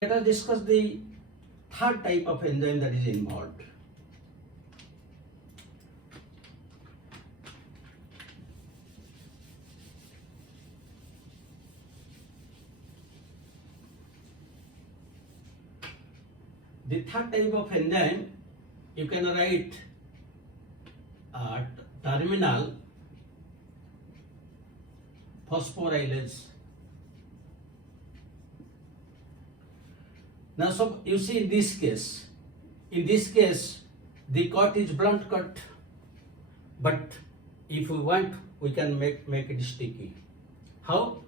Let us discuss the third type of enzyme that is involved. The third type of enzyme, you can write terminal phosphorylase. Now, so you see in this case, the cut is blunt cut, but if we want, we can make it sticky. How?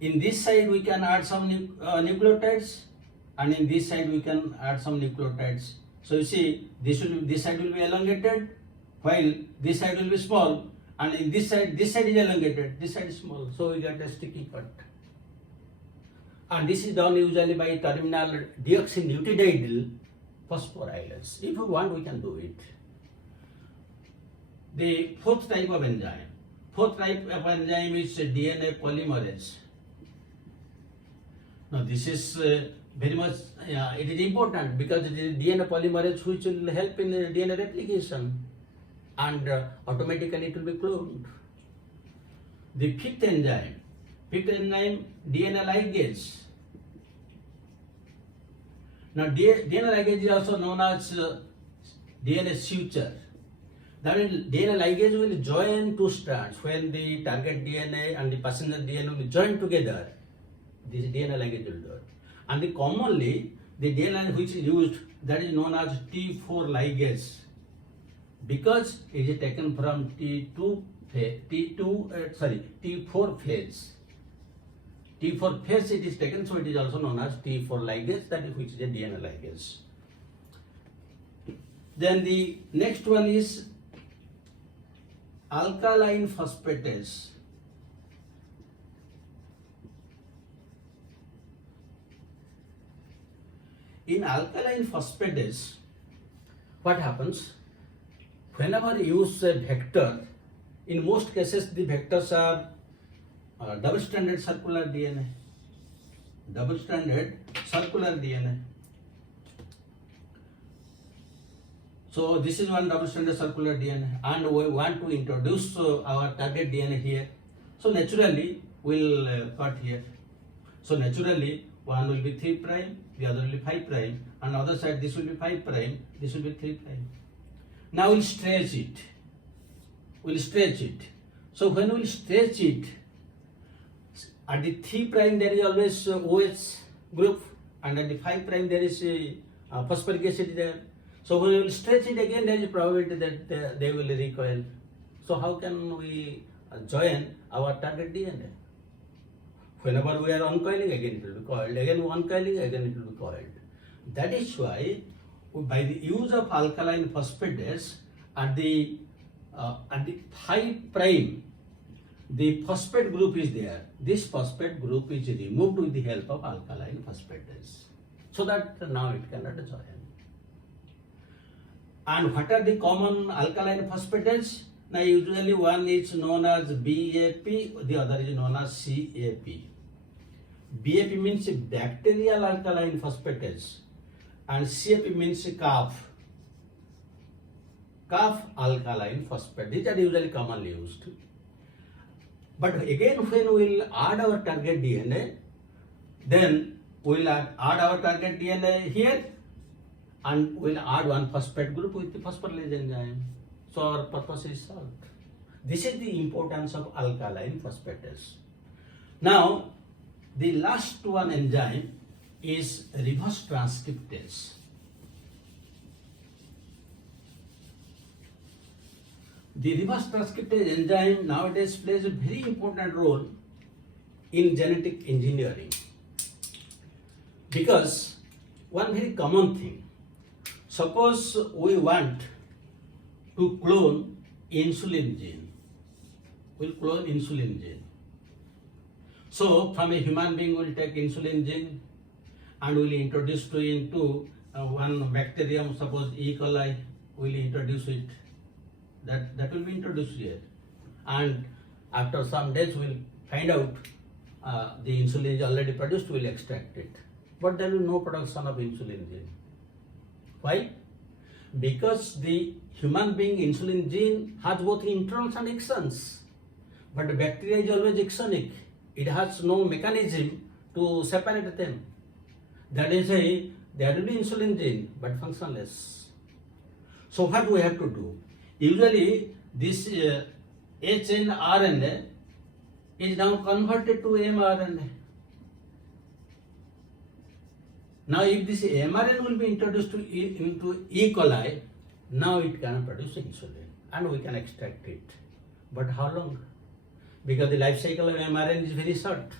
In this side we can add some nucleotides, and in this side we can add some nucleotides. So you see, this side will be elongated, while this side will be small, and in this side is elongated, this side is small. So we get a sticky cut. And this is done usually by terminal deoxynucleotidyl phosphorylase. If you want, we can do it. The fourth type of enzyme is DNA polymerase. Now this is very much, it is important because it is DNA polymerase which will help in DNA replication, and automatically it will be cloned. The fifth enzyme, DNA ligase. Now DNA ligase is also known as DNA suture. That means DNA ligase will join two strands. When the target DNA and the passenger DNA will join together, this DNA ligase will do it. And commonly the DNA which is used, that is known as T4 ligase, because it is taken from T4 phase. T4 phase it is taken, so it is also known as T4 ligase, that is which is a DNA ligase. Then the next one is alkaline phosphatase. In alkaline phosphatase, what happens? Whenever you use a vector, in most cases the vectors are double-stranded circular DNA. So this is one double-stranded circular DNA, and we want to introduce our target DNA here. So naturally we'll cut here. So naturally one will be 3 prime, the other will be 5 prime, and other side this will be 5 prime, this will be 3 prime. Now we'll stretch it. So when we'll stretch it, at the 3 prime there is always OH group, and at the 5 prime there is phosphoric acid there. So when we will stretch it again, there is probability that they will recoil. So how can we join our target DNA? Whenever we are uncoiling, again it will be coiled, again uncoiling, again it will be coiled. That is why by the use of alkaline phosphatase, at the 5 prime, the phosphate group is there. This phosphate group is removed with the help of alkaline phosphatase, so that now it cannot join. And what are the common alkaline phosphatase? Now usually one is known as BAP, the other is known as CAP. BAP means bacterial alkaline phosphatase, and CAP means calf alkaline phosphate. These are usually commonly used. But again, when we will add our target DNA, then we will add our target DNA here, and we will add one phosphate group with the phosphorylase enzyme. So our purpose is solved. This is the importance of alkaline phosphatase. Now, the last one enzyme is reverse transcriptase. The reverse transcriptase enzyme nowadays plays a very important role in genetic engineering, because one very common thing, suppose we want to clone insulin gene, we'll clone insulin gene. So from a human being we'll take insulin gene and we'll introduce into one bacterium, suppose E. coli, we'll introduce it. That will be introduced here, and after some days we'll find out the insulin is already produced, we'll extract it. but there will be no production of insulin gene. Why? Because the human being insulin gene has both introns and exons, but the bacteria is always exonic. It has no mechanism to separate them. That is why there will be insulin gene, but functionless. So what we have to do? Usually this hnRNA is now converted to mRNA. Now if this mRNA will be introduced into E. coli, now it can produce insulin and we can extract it. But how long? Because the life cycle of mRNA is very short.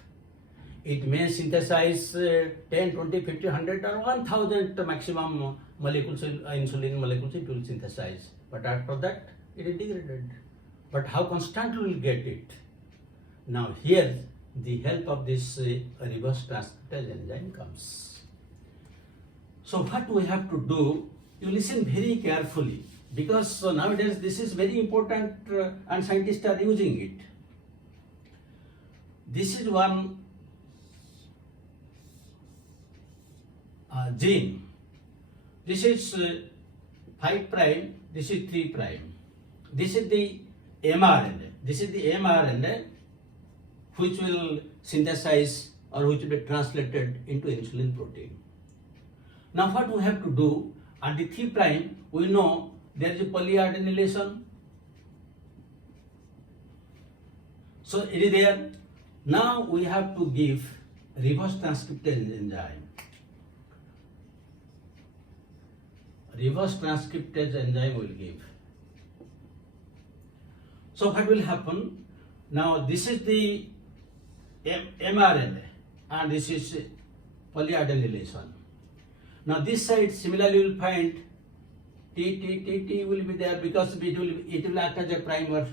It may synthesize 10, 20, 50, 100 or 1000 maximum molecules, insulin molecules it will synthesize. But after that, it is degraded. But how constant we will get it? Now here, the help of this reverse transcriptase enzyme comes. So what we have to do, you listen very carefully, because nowadays this is very important and scientists are using it. This is one gene. This is 5 prime, this is 3 prime. This is the mRNA. This is the mRNA which will synthesize or which will be translated into insulin protein. Now what we have to do, at the 3 prime, we know there is a polyadenylation. So it is there. Now we have to give reverse transcriptase enzyme. Reverse transcriptase enzyme will give. So what will happen? Now this is the mRNA and this is polyadenylation. Now this side similarly you will find T will be there because it will act as a primer.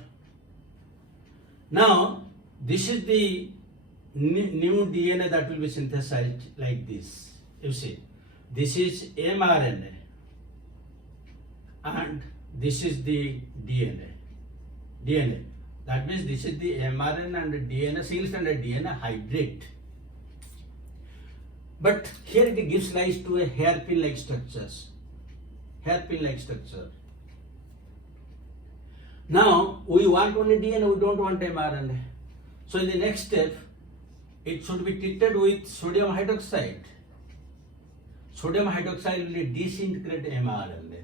Now this is the new DNA that will be synthesized like this. You see, this is mRNA and this is the DNA. That means this is the mRNA and the DNA, single stranded DNA hybrid. But here it gives rise to a hairpin-like structures. Hairpin-like structure. Now we want only DNA, we don't want mRNA. So in the next step, it should be treated with sodium hydroxide. Sodium hydroxide will disintegrate mRNA.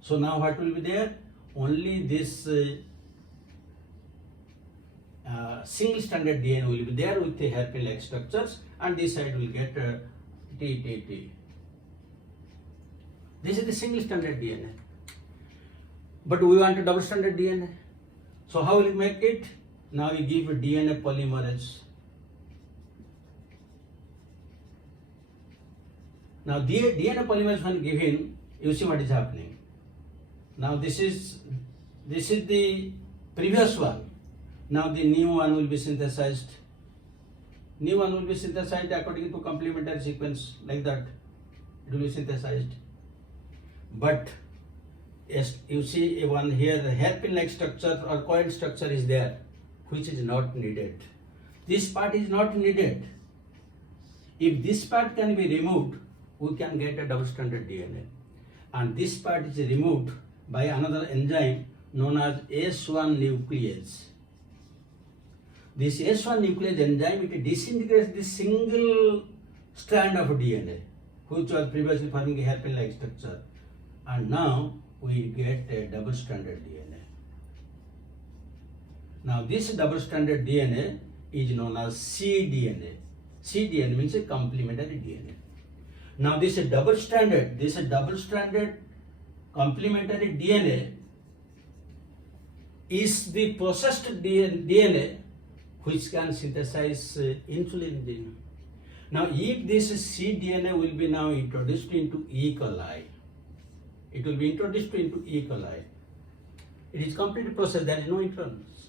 So now what will be there? Only this single stranded DNA will be there with the hairpin-like structures, and this side will get T. This is the single stranded DNA. But we want a double stranded DNA. So how will we make it? Now we give a DNA polymerase. Now DNA polymerase when given, you see what is happening. Now this is the previous one. Now the new one will be synthesized. New one will be synthesized according to complementary sequence, like that. It will be synthesized. But yes, you see one here, the hairpin-like structure or coil structure is there, which is not needed. This part is not needed. If this part can be removed, we can get a double-stranded DNA. And this part is removed by another enzyme known as S1 nuclease. This S1 nuclease enzyme, it disintegrates the single strand of DNA, which was previously forming a hairpin-like structure. And now we get a double-stranded DNA. Now this double-stranded DNA is known as cDNA. cDNA means a complementary DNA. Now this is double-stranded complementary DNA is the processed DNA which can synthesize insulin gene. Now if this cDNA will be now introduced into E. coli, it will be introduced into E. coli. It is complete process, there is no interference.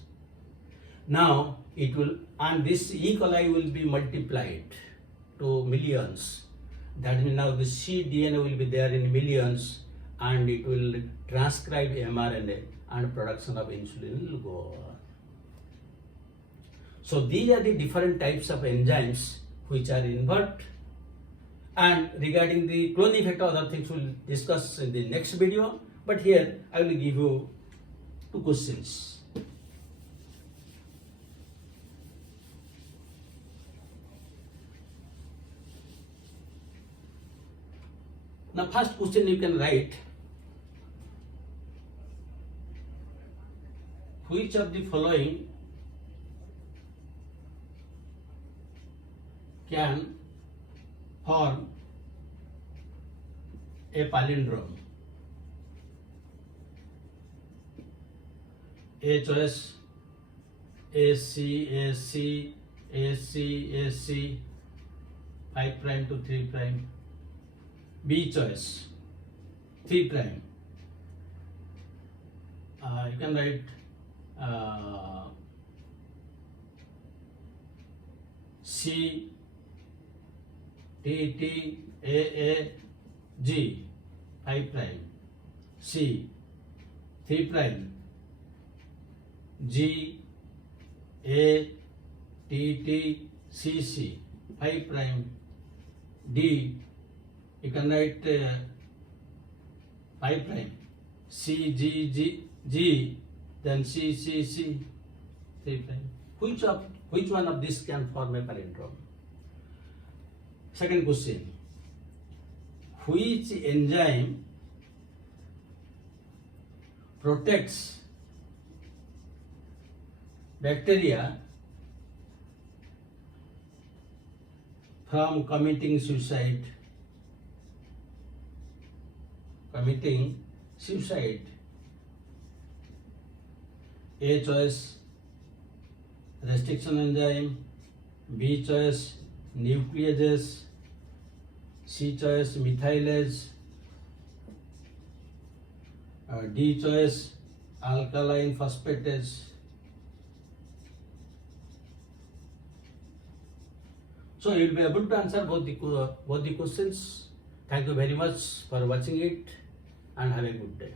Now it will, and this E. coli will be multiplied to millions. That means now the cDNA will be there in millions and it will transcribe mRNA and production of insulin will go on. So these are the different types of enzymes which are invert And regarding the clone effect, other things we'll discuss in the next video. But here I will give you two questions. Now, first question you can write: which of the following can form a palindrome? A choice: AC, AC, AC, AC, 5 prime to 3 prime. B choice: 3 prime. You can write C, T, T, A, G, 5 prime. C, 3 prime. G, A, T, T, C, C, 5 prime. D, you can write 5 prime. C, G, G, G, then C, C, C, 3 prime. Which one of these can form a palindrome? Second question: which enzyme protects bacteria from committing suicide? A choice: restriction enzyme. B choice: nucleases. C choice: methylase. D choice: alkaline phosphatase. So you will be able to answer both the questions. Thank you very much for watching it and have a good day.